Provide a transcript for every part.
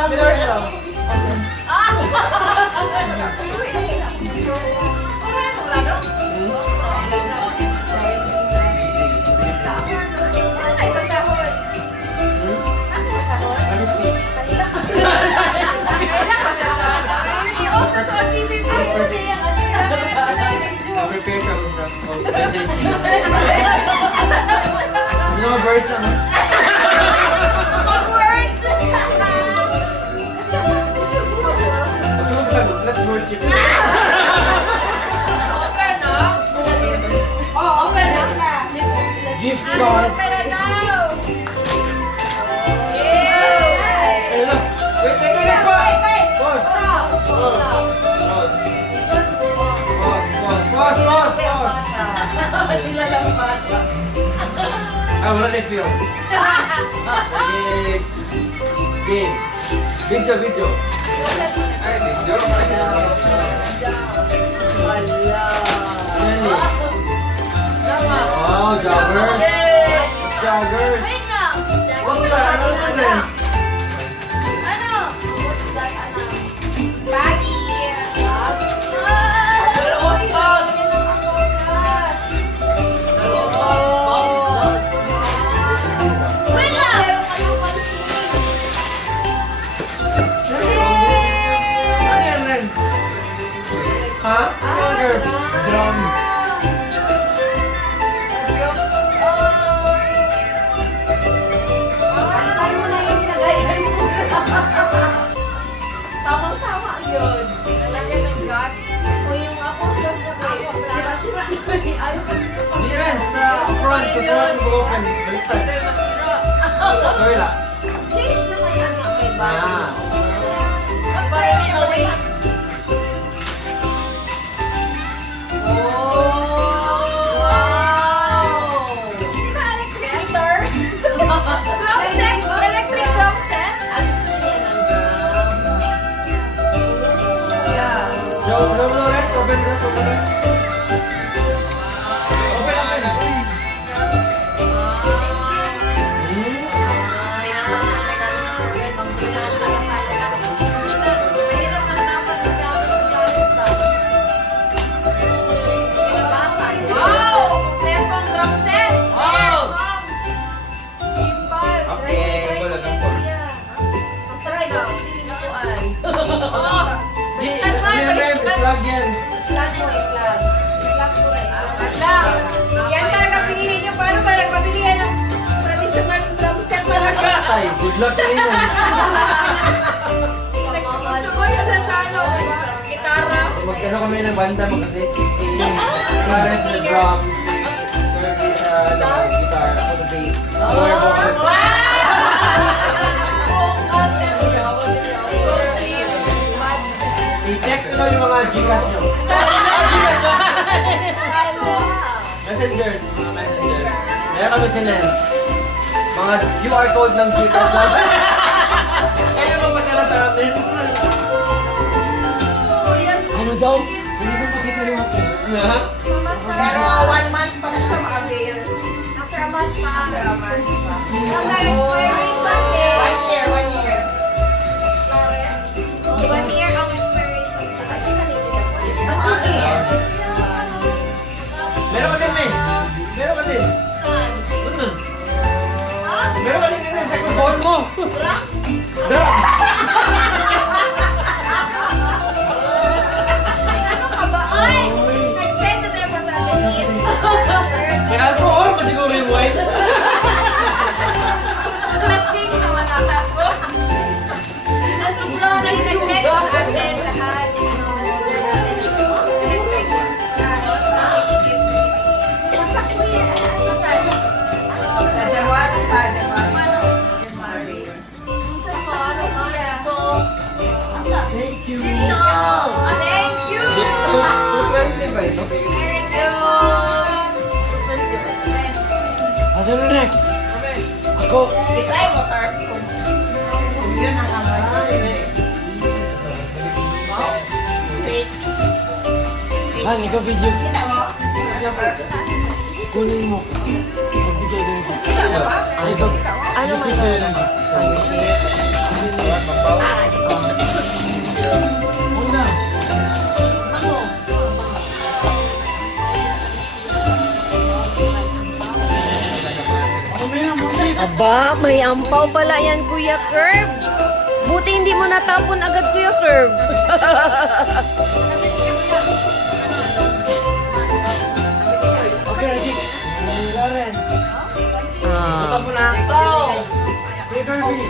numbers lang. Prepare ka ng mga verse lang. Let's worship. Gift card. Sila lang bata. Wala na film. Video. Ay, video. Wala. Oh, joggers. Joggers. Wait lang! Wag ka, ano na? Ano? Baggy! Wait lang! Ano yan, Ren? Ha? Jogger. Drum. Tamang-tama yun. Lalagyan ng gas. O yung ako, gas na kayo. Sira-sira. Ayaw ka dito. Hindi rin, sa front. Pagkakas mo open. Baliktad. Sorry lang. Change na kayo ang may bago. Para hindi ma-waste. Electric guitar. Drum set. Electric drum set. Show mo na rin. Open na. Open. Wow! Meron drum set. Wow! Timbal. Okay, wala na po. Ang sarap ito. Hindi na po ay. Yan, Ren. Plug yan. Flash mo, flash. Flash mo rin. Lang. Yan talaga pinili niyo. Paano ba nagpabili yan ng traditional drum set talaga? Ay, good luck sa inyo. Nagsugoy ko siya sa ano, gitara. Magkano kami ng banda mo kasi Clarence na drum, Sergey sa guitar, ako na bass. Or vocal. I-check ko lang yung mga Gcash nyo. Messengers, mga messengers. Meron kami sinend. Mga QR code ng Gcash namin. Kaya mo padala sa amin. Ano daw? Hindi ko makita yung akin. Pero 1 month pa na siya ma-avail. After a month pa. After a month pa. Ang expiration day. 1 year, 1 year. 1 year ang expiration. Meron ka din, May. Meron ka din. Doon. Meron ka din, May. Check mo phone mo. Drums? Ano ka ba? Ay! Nag-send na tayo pa sa atin. May alcohol pa siguro yung wine. Lasing naman ata ko. Lasing bro. Nag-send sa atin lahat. Masak ko yan. Massage. Sa January, sa January. Thank you. Thank you! 220 ba ito? Asan ang Rex? Ako. Try mo, sir. Yun ang Han, ikaw video. Kita mo? Kunin mo. Magbigay din ko. Kita mo ba? Ay, ikaw. Kita mo? Ano man? Aba, may ampaw pala yan, Kuya Curve. Buti hindi mo natapon agad, Kuya Curve. Okay, ready. Lawrence. Ah. Ako na ito. Hey, Kirby.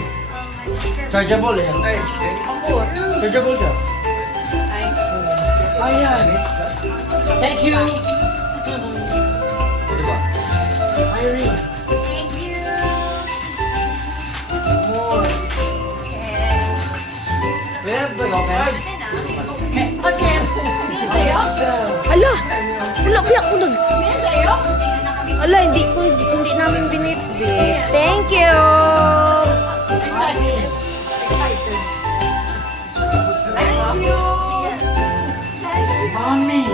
Chargeable yan. Chargeable siya. Ayan. Thank you. Diba? Irene. Thank you. More. Meron ba yung open? Giselle. Hala! Wala kaya ako nag... Hala, hindi namin binitbit. Thank you! Mommy.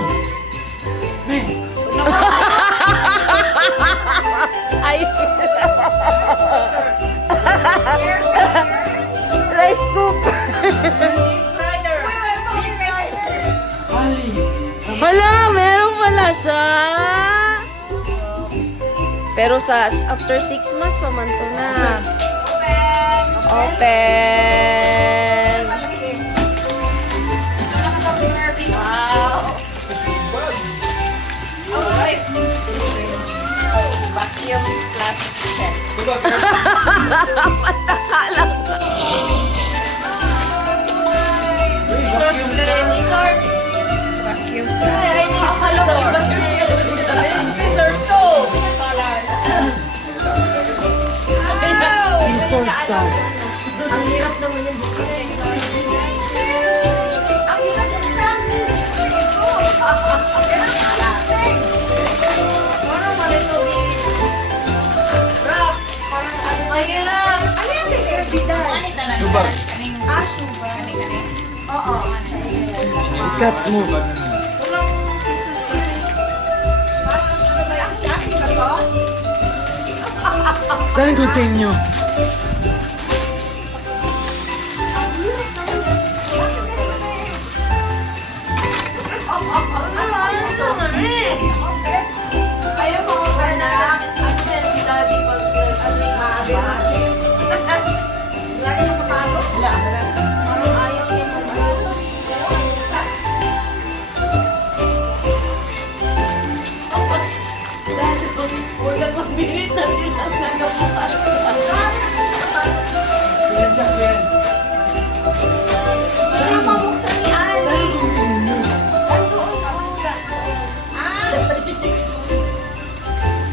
Man. Ay! Rice cooker! Ali. Hala, meron pala siya! Pero after 6 months, pamanto na. Open! Vacuum plastic set. Pataka lang. Vacuum plastic. Scissors to. Scissor style. Ang hirap naman yung buksan. Ang hirap yung parang malito Rock. Parang ano. Mahirap. Ano yung pinagbidan? Subak. Ah, suba. Oo. Cut mo. Walang scissors kasi. Parang ano ba yung chassis na to? Saan ang gunting nyo? Ayaw mo ko ba na? Ano yan si Daddy pag maabi natin? Lagi na matalo? Wala. Parang ayaw yan sa mga. Huwag magbilit na silang nagapuan. Yan siya, yan. Kaya mabuksan yan.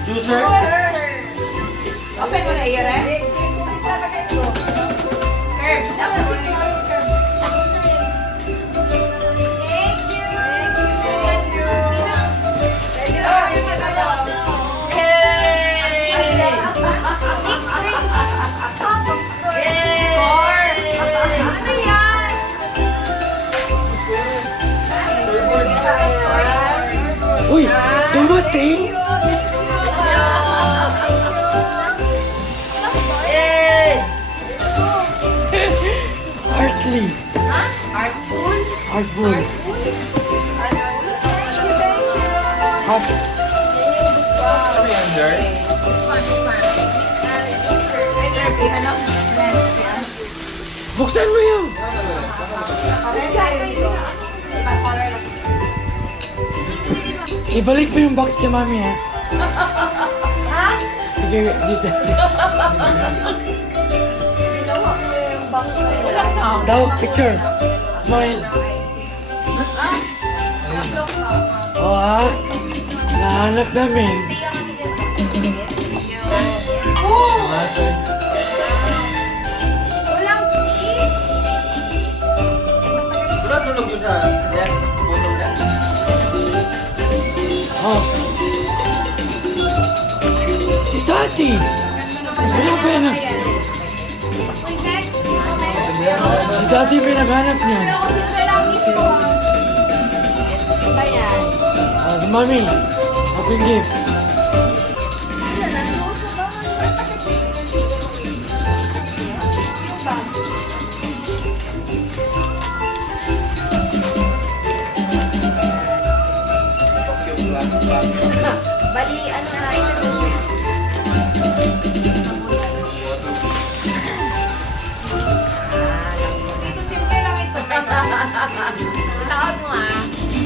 Juicer? Open mo na iyan eh. Curve. Dapat mo na yung curve. Uy, dumating? Artly. Artful. Half. Buksan mo yun! Ibalik mo yung box kay mami, ha? Sige, Giselle. Daw, picture. Smile. Oo, ha? Nahanap namin. Oh. Si Tati! Wala ba yan? Si Tati pinaghanap niya. Si Mami, open gift. Bali, ano na isa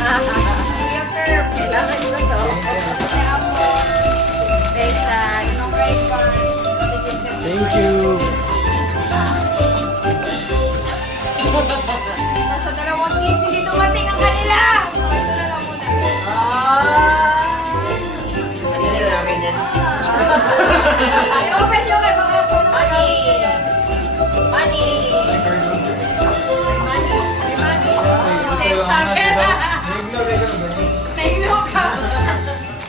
Yung curve. Kailangan ko to. Kay Amor. Kaysan. Anong grade 1? Thank you. Nasa 2 kids, hindi dumating ang kanila. So, ito na lang muna. Ano na namin yan? Ay, open nyo kay mga Money. Money. Safe target. Nahinog ka.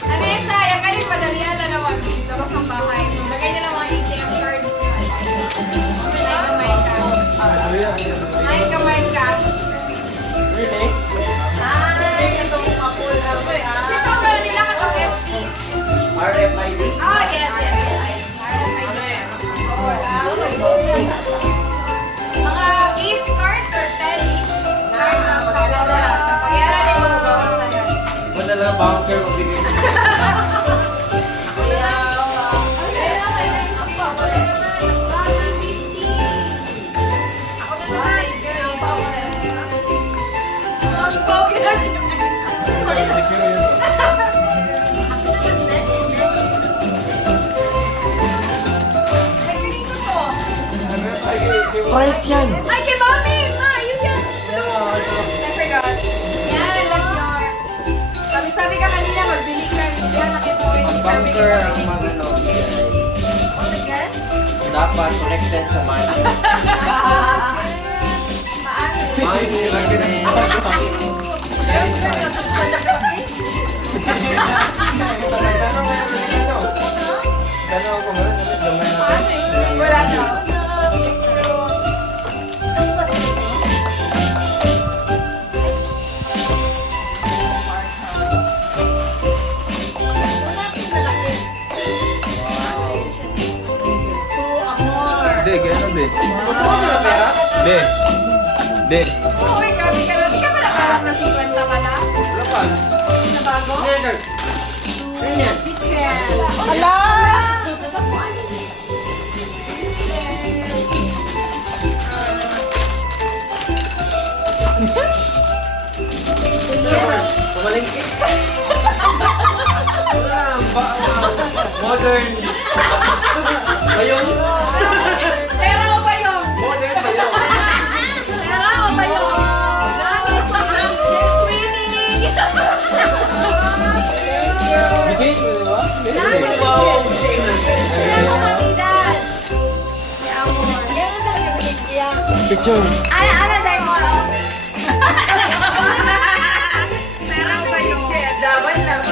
Ano yun siya? Yan kayo padalian na naman. Dito ko sa bahay. So, lagay niyo lang mga ATM cards niya. Nine kamay cash. Really? Ay, itong kapul. Ito, meron nila ka itong ST. RFID? Ah, yes, yes. Mga 8 cards or 10 cards ang sa pala. Pagyaran din mo bawas na yan. Iba na lang bunker magbigay na. Price yan. Ay, kay Mami! Ma, yun yan! I forgot. Yan, that's yours. Sabi-sabi ka kanina, magbili ka. Yan, nakita ko yung Bunker ang mga nobigay. Again? Dapat connected sa money. Money. Wala daw. Be, gano'n be? Be. Be. Uy, grabe ka nun. Di ka pala parang na 50 ka na? Lapan. Na bago? Ano yan? Ala! Pamalingki. Modern. Bayong. Pera o ba yun? Modern bayong. Pera o ba yun? Winning! change mo, di ba? Wow. Kaya mo kamidan. May amor. Yan na talaga binigyan. Picture. Ano dahil mo? Pera o ba yun? Dawan lang.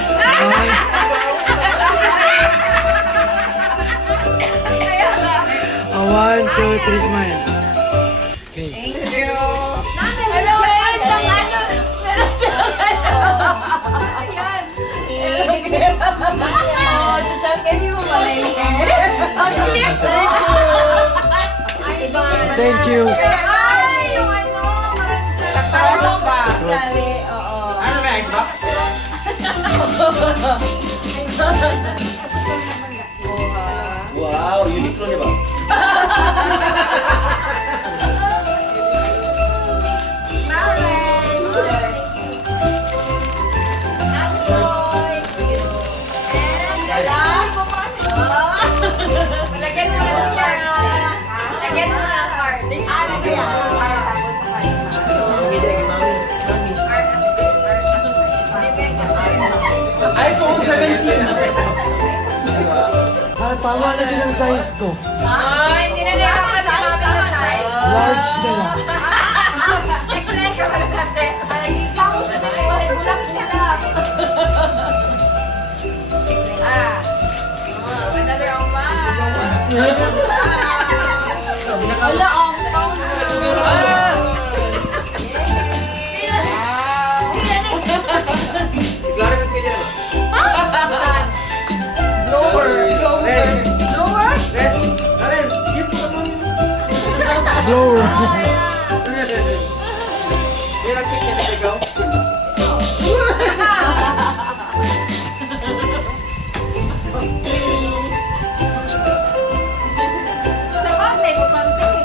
Kaya nga. 1, 2, 3, smile. Okay. Hello, meron siyang ano. Meron siyang ano. Ayan. Oh, social candy mo pala yung hair. Ang clip. Thank you. Ay, yung ano. Sa taas ba? Dali, oo. Ano ba, Xbox? Wow, Uniqlo di ba? Lagyan mo ng card. Lagyan mo ng card. Lagyan mo ng card. Tapos sa card. Hindi, mami. iPhone 17. Para tama na din ang size ko. Ay, hindi na nahirapan sa mga size. Large na lang. XL ka pala natin. Alagi ka mo siya na wala bulak sila. Another ang ba? Wala ang phone. Clara sa pili na ba? Lower. Red. Lower? Red. Red. Gift ko naman yun. Lower. May nag-check niya sa ikaw? Sa bagay, butang ka eh.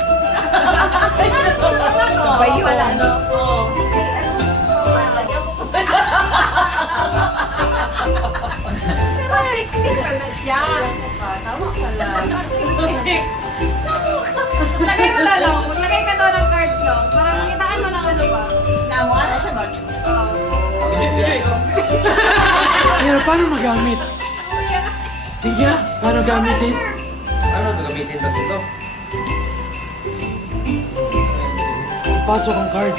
Sa bayo. Pala, no? Oo. Lagyan mo pa. Tama pala. Lagay mo na lang. Maglagay ka daw ng cards no. Para makitaan mo ng ano ba. Namuha na siya ba? Pero paano magamit? Sige na, paano gamitin? Ano ito gamitin tapos ito? Pasok ang card.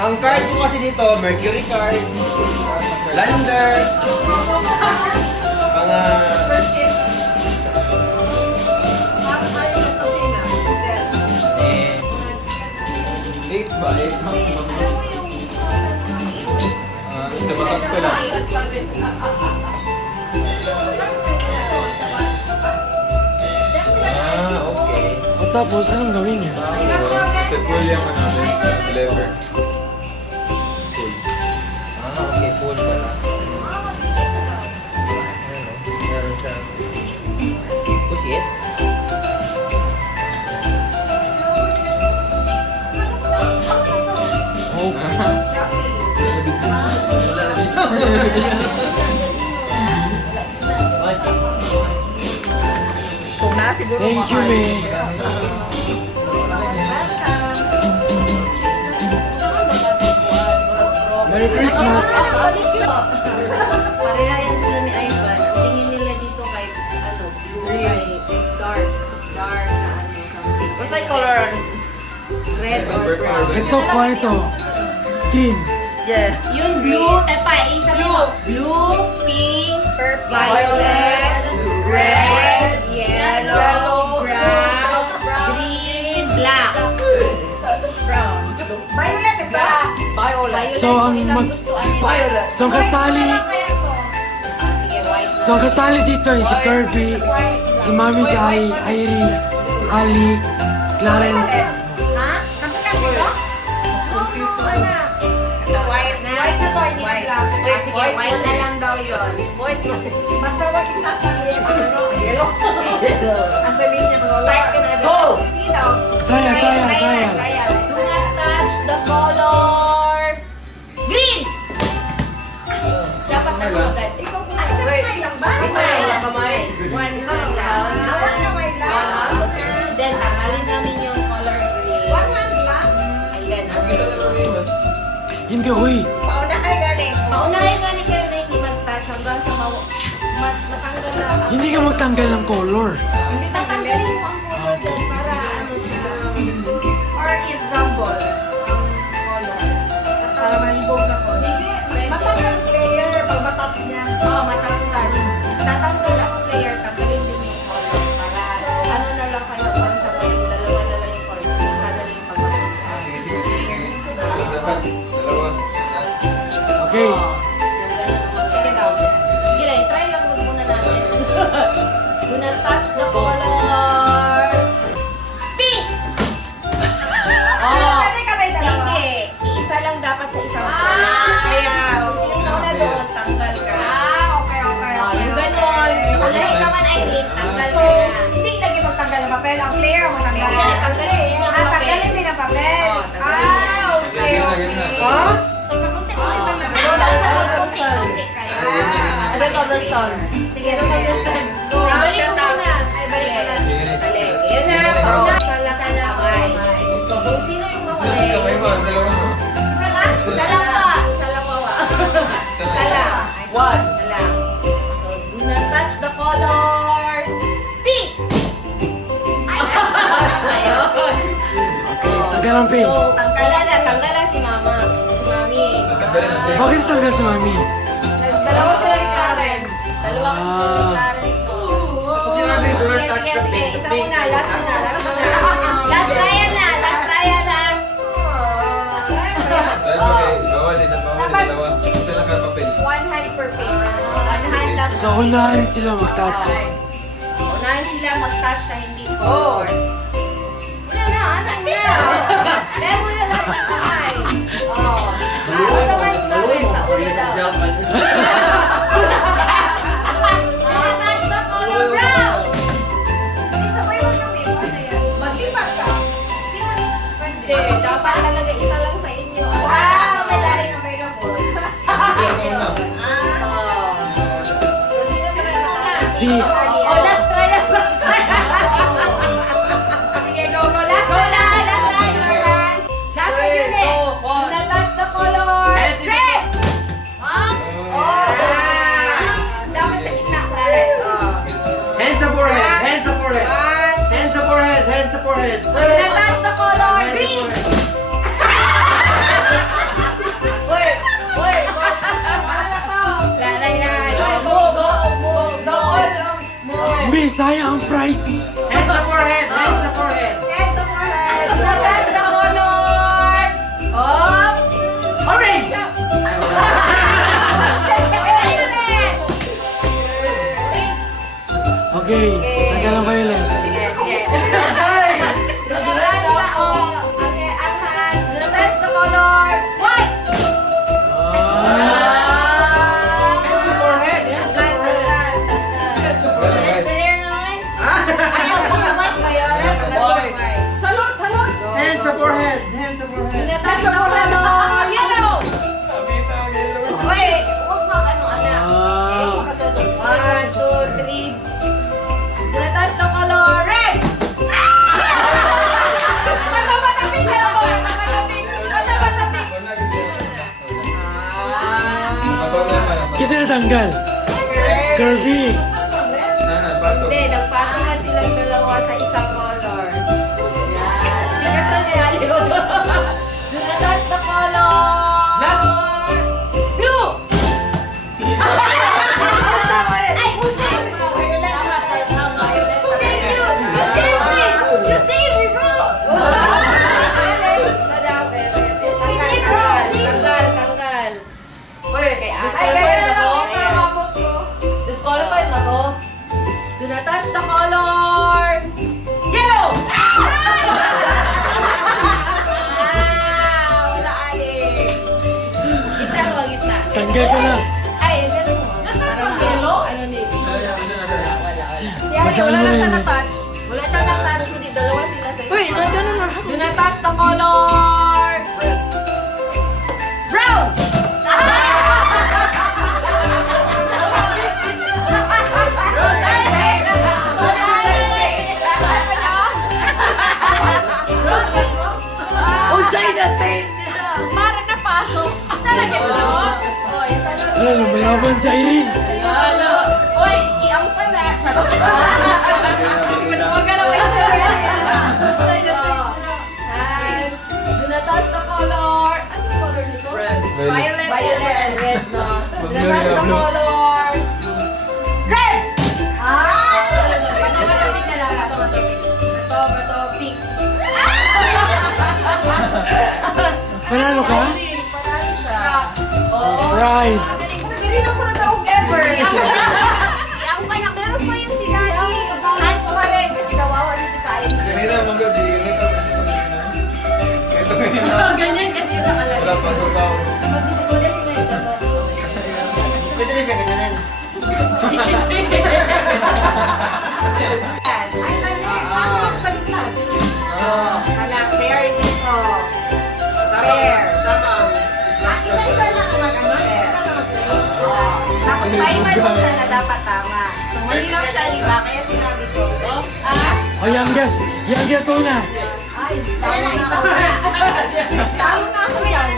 Ang card ko kasi dito, Mercury card, Lander, mga... Eh, 8 ba? 8 maximum. Sa basag ko lang. Okay. O tapos, anong gawin niya? Sa pool yung ano, lever. Pool. Okay, pool pala. Meron siya. Pusit? Okay. Kung na siguro Thank you, me. Merry Christmas. Pareha yan sila ni Ivan. Ang tingin nila dito kay ano, blue kay dark na ano something. What's that color? Red or brown. Ito, kuha ito. Green. Yeah. Yung blue, isa mo. Blue, pink, purple, violet, red, yellow, brown, green, black. Brown. Violet, black. Violet. So, ang Violet. So, ang kasali... Sige, white. So, ang kasali dito ay si Kirby, si Mami si Irene, Ali, Clarence. Ha? White na. White na to, hindi black. Sige, white na lang daw yun. White. Basta wag kita sabihin. Yellow. Ang sabihin niya, start ka na. Go! Sige daw. Trial. Do not touch the color green! Dapat ano agad? Ikaw kung isa kamay lang ba? Isa lang kamay. One isa lang. One kamay lang. Then, tanggalin namin yung color green. One hand lang? And then, Hindi, huy. paunahay galing. Paunahay galing kayo na hindi mag-touch hanggang sa matanggal na. Hindi ka magtanggal ng color. Hindi tatanggalin mo ang color doon para ano siya. Or i-jumble ang color. Para malibog na ko. Hindi, matanggal player pag matap niya. Oo, matanggal. Tatanggal ang player, tanggalin din yung color. Para ano na lang kayo kung sa yung dalawa na lang yung color. Isa na lang yung pagmamahal. Sige. Dapat, dalawa. Last. Okay. Sige daw. Sige lang, try lang muna natin. Do not touch the color. Pink! Oh. Pwede ka ba yung dalawa? Hindi. Isa lang dapat sa isang color. Kaya kung sino na doon, tanggal ka. Okay. Yung ganon. Unahin ka man, Aileen, tanggal ka na. Hindi lagi magtanggal ng papel. Ang player ang matanggal. Kaya tanggalin din yung papel. Tanggalin din ang papel. Oo, tanggalin. Okay. Lagyan na. Oh? So, kakunti-kunti lang. Wala, Kakunti-kunti kayo. Ano yung cobblestone? Sige, understand. Go. Balik mo muna. Ay, balik mo na. Sige. Balik. Yan na. Pauna. Sala ka na. So, kung sino yung mawala. Kamay mo, dalawa mo. Isa lang pa. Isa lang wawa. Isa lang. One. Isa lang. So, do not touch the color. Pink! Ay, ayun. Okay, tanggal ang pin. So, tanggalan si mama. Si mami. Bakit tanggal si Mami? Dalawa sila ni Clarence. Dalawa kasi sila ni Ah. Clarence to. Sige, namin, do not touch the Sige. pink. Isa muna. Last muna. Last trial na. Last trial na. Dahil okay, bawal din ang bawal. Dapat- Dalawa. Isa lang ka papel. One hand per paper. One hand lang. So, unahan sila mag-touch. Unahin sila mag-touch sa hindi Oh. color. Wala na. Ano na? Dahil mo na lang ang kamay. Oh. Sa one Clarence. Sa ulo daw. Ali. Oh, last try na. Sige, go, go. Last Go one. na, last try. Your hands. Last one yun eh. Do not touch the color. Hands in the- Red. Dapat sa gitna, Clarence. Hands sa forehead. Hands sa forehead. Hands sa forehead. Hands sa forehead. Do not touch the color. Green. Wait. Wala yan. Miss, sayang ang price. Hands sa forehead. Hands sa forehead. Hands sa forehead. Do not touch the color. Of Orange! Okay, tanggal ang violet. Sige, sige. Do not touch the okay, ang hands. Do not touch the color. White. Hands sa forehead. Hands sa forehead. Hands sa forehead. Salud, salud. Hands sa forehead. Hands sa Do forehead. not touch the color. Yellow. Wait, huwag mag ano, anak. Ah, 1, 2, 3. Do not touch the color. Red. Matapatapin ka ako. Matapatapin. kisa natanggal. Kirby. Hindi, nagpatungan silang dalawa sa isang color. Yan. Hindi ka sa nilaliw. Do not touch the color. Blue. Tama rin. Ay, violet. Tama, violet. Thank you. You saved me. You saved me, bro. Tanggal. Disqualified na to. Do not touch the color. Yellow! Wala alin. Gitna ko, gitna. Tanggal ka na. Ay, ganun mo. Parang yellow? Ano ni? Magkaan mo na yun eh. Touch. Wala siya na-touch, kundi dalawa sila sa isa. Uy, nagano na. Do not touch the color. Brown! Unsay na same. Para napasok. Isa na yun. Wala, lumalaban si Irene. Uy, iyaw ka na. Huwag ka na wait. Nice. Do not touch the color. Anong color nito? Violet. Violet and red, no? Do not touch the color. Red! Matapatapin na lang. Matapatapin. Bato, pink. Panalo ka? Panalo siya. Prize. Hindi ako na tawag ever. Iyaw ka na. Meron pa yung si Daddy. Hands pa rin. Kasi kawawa dito tayo. Ganito mo ko, di ganito. Ito ganito. Ganyan kasi yung nakalagay. Wala pa tutaw. Pwede rin siya ganyan. Ay, mali. Paano magpalit natin? Anak, fair dito. Fair. Isa-isa lang ang mag-ano. Tapos may mali siya na dapat tama. So, mali lang siya, di ba? Kaya sinabi ko. O, youngest una. Ay, tama na ako. Tama na ako yan.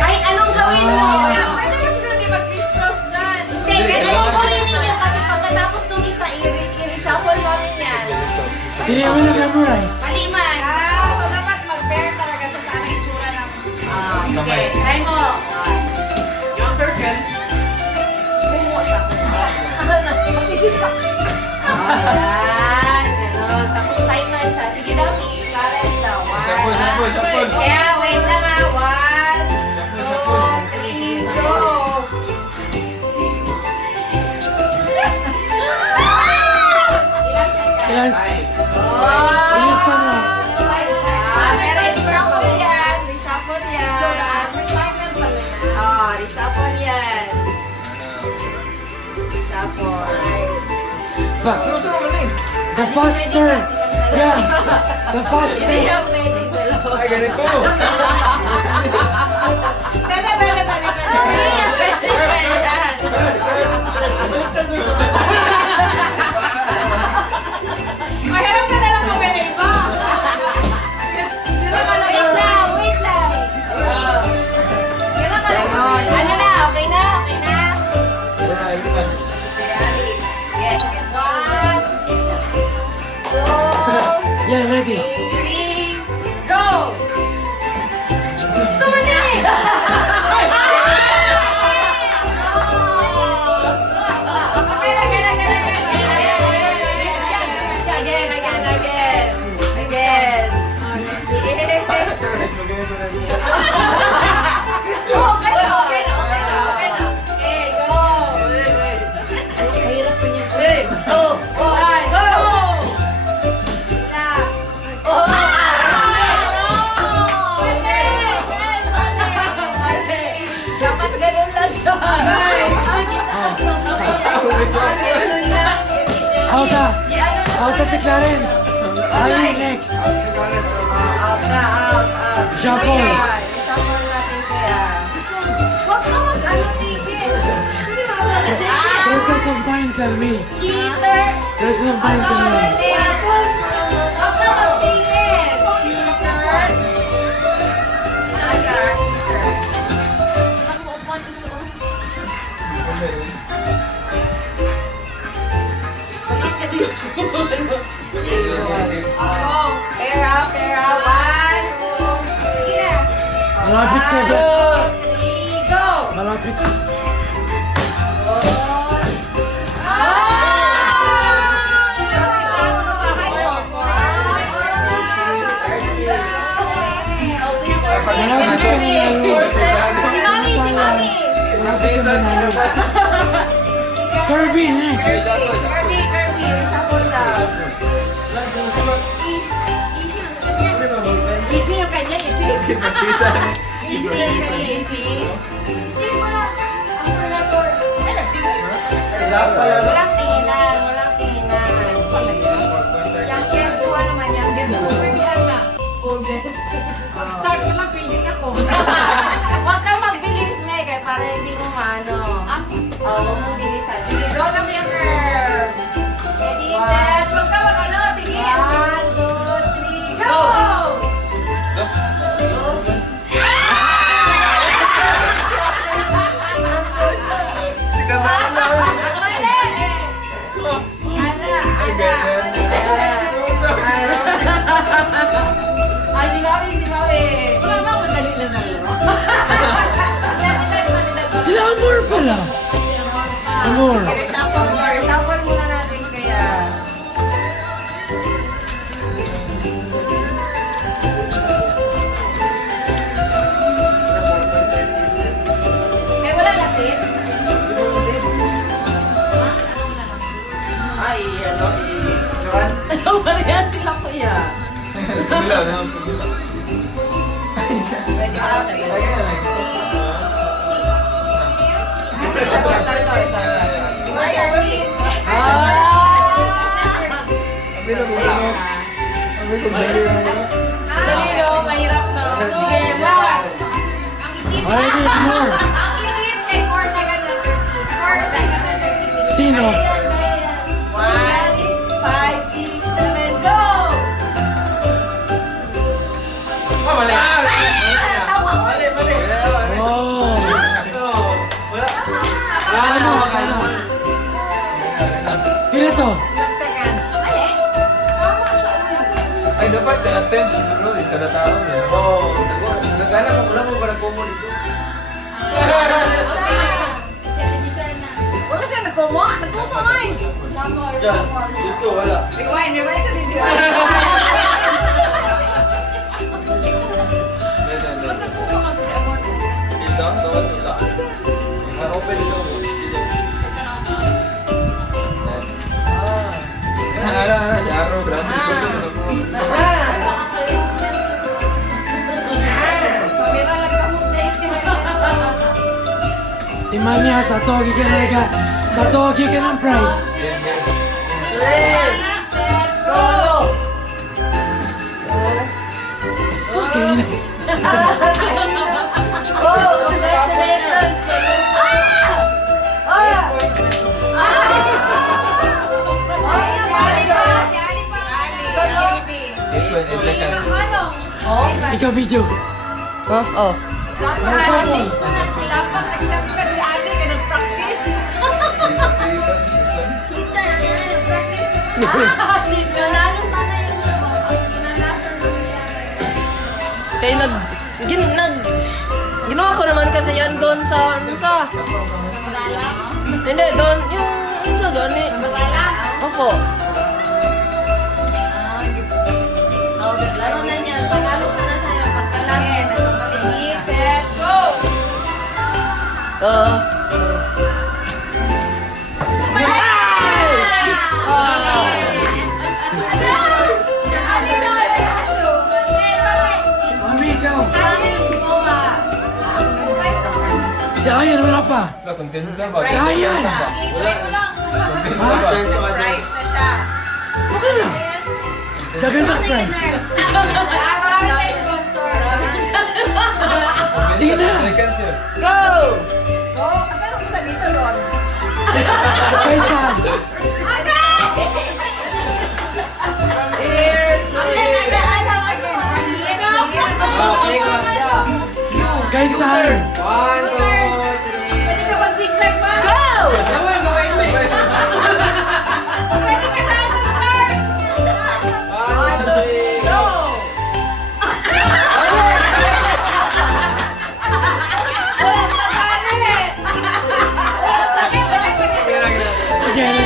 Ay, anong gawin mo? Pwede mo siguro di mag-crisscross dyan. Hindi, pwede mong gawin ninyo kasi pagkatapos nung isa, i-reshuffle namin yan. Hindi mo na memorize. Maliman. So dapat mag-pair talaga siya sa aming itsura ng... Sige, try mo. Yung circle. Ayan, gano'n. Tapos time man siya. Sige daw, Clarence daw. Shuffle, shuffle, shuffle. Kaya, wait na nga. 1, 2, 3, go! Ilang seconds? Ilan? Bilis na mo. Pero reshuffle yan. Reshuffle yan. Reshuffle yan. Reshuffle. Ba, the faster. Yeah, the fastest. Hindi siya pwedeng dalawa. Ay, ganito. Dali. Pwede yan. Clarence. Ali next. Out na, out. Shuffle. Shuffle natin kaya. Huwag ka mag-ano, tigil. Presence of mind, tell me. Cheater! Presence of mind, tell me. Tapos, huwag ka mag-tigil. Cheater! Pair up, pair up. 1, 2, 3 na. Malapit ka ba? 1, 2, 3, go! Malapit ka. Malapit ka na lalo. Malapit ka na lalo. Kirby next. Kirby, shuffle daw. Easy yung kanya, easy. Easy. Walang tinginan. Yung guest ko, ano man yung guest ko. Pwede na. Oldest. Start ko lang, pilding ako. Huwag kang magbilis, Meg, para hindi mo maano. Huwag mong bilisan. Sige, go na mo yung curve. Ready, set. Huwag ka mag-ano, tingin. 1, 2, 3, go! Si Mami. Wala na, madali na na. Sila Amor pala. Amor. Shuffle muna natin kaya. Eh, wala na, sit. Ay, ano, Joan? Parehas sila kuya. Pwede ka lang siya. Dali no, mahirap no. Sige, bawat. Already, Amor. Ang init kay 4 seconds na 4 seconds na 30. Sino? 1, 5, 6, 7, go! Mali. Oh. Ano? Pila to? Ay, dapat attempt siguro. Kada tao. Oo. Nagana mo, wala mo para kumo dito. Wala siya nagkumo. Nagkumo ay. Diyan. Dito, wala. Rewind sa video. Dito, doon, wala. Open ito. Ano, si Aro, grabe. Pamira lang ka mo, Timanya, satu lagi ka na Satu lagi ka ng prize. set, go! Sus, kayo na. Oh, congratulations. Si Ali pa. Ano? Ikaw video. Oh. Dapat accept ka si Ali ka nag-practice. Nanalo sana yung kinalasan ng Kaya ginawa ko naman kasi yan doon sa hindi, doon, yung sa gani. Opo. laro na niya. Panalo sana siya yung pagkalasan. Ready, set, go! Mami, ikaw. Si Moa. Si Ayan, wala pa. Wala, kumpiyansa ba? Si Ayan. Wait mo lang. Price to Price na siya. Okay na. Dagan ng price. Marami tayong sponsor. Sige na. Cancel. Go! Go! Kasama ko sa dito, Ron. Kahit saan. Here to here. Kahit saan. 1, 2, 3. Pwede ka mag-zigzag ba? Go! Naman, gawin mo eh. Pwede ka saan mag-start? 1, 2, 3. Go! Again.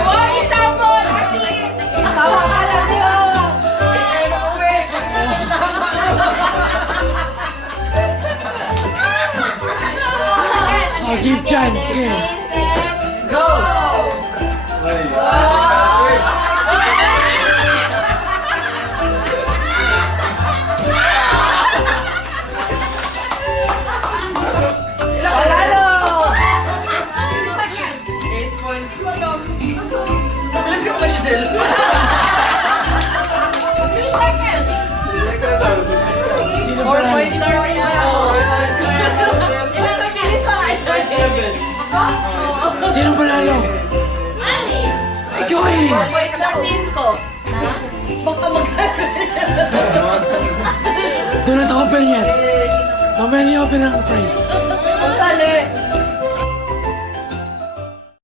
Oh, isabot! Assist! Tawa ka lang siya. Oh, give chance. Sige. Go! Panalo! 8 points. Bilis ka pa kay Giselle. Sino 4 pa lang? point turn na ako. Sino panalo? Ikaw ay. ko. Baka magkakaroon siya. Doon na open yan. Mamaya niya open ang price. Ang kali.